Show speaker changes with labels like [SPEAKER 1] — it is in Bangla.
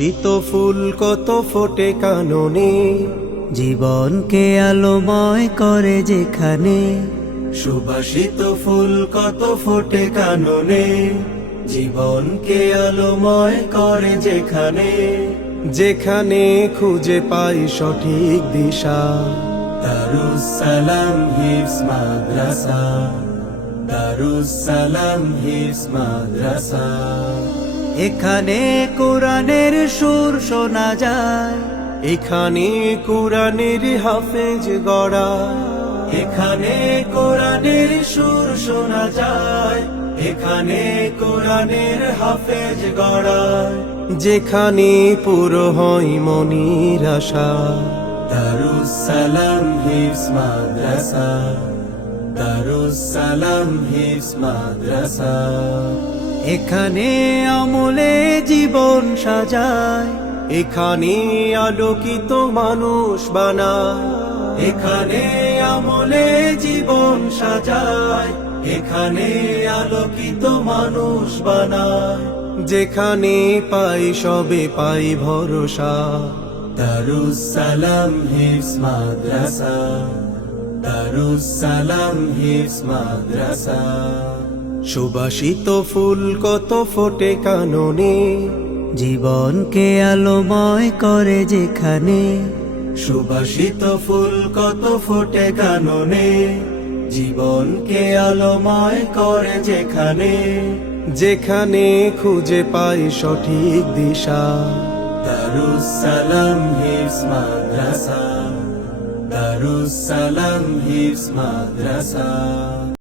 [SPEAKER 1] শীত ফুল কত ফোটে কাননে
[SPEAKER 2] জীবনকে আলোময় করে যেখানে
[SPEAKER 1] সুবাসিত ফুল কত ফোটে কাননে জীবনকে আলোময় করে যেখানে যেখানে খুঁজে পাই সঠিক দিশা দারুসালাম হিস মাদ্রাসা দারুসালাম হিস মাদ্রাসা
[SPEAKER 2] এখানে কোরআনের সুর শোনা যায়
[SPEAKER 1] এখানে কোরআনের হাফেজ গড়া এখানে কোরআনের সুর শোনা যায় এখানে কোরআনের হাফেজ গড়া যেখানে পুরো হয় মনির আশা দারুসালাম হিফস মাদ্রাসা দারুসালাম হিফস মাদ্রাসা
[SPEAKER 2] এখানে আমলে জীবন সাজায়
[SPEAKER 1] এখানে আলোকিত মানুষ বানায় এখানে আমলে জীবন সাজায় এখানে আলোকিত মানুষ বানায় যেখানে পাই সবে পাই ভরসা দারুসালাম হিস মাদ্রাসা দারুসালাম হিস মাদ্রাসা
[SPEAKER 2] সুবাসিত ফুল কত ফোটে কাননে জীবনকে আলোময় করে যেখানে
[SPEAKER 1] সুবাসিত ফুল কত ফোটে কাননে জীবনকে আলোময় করে যেখানে যেখানে খুঁজে পাই সঠিক দিশা দারুসালাম হিস মাদ্রাসা দারুসালাম হিস মাদ্রাসা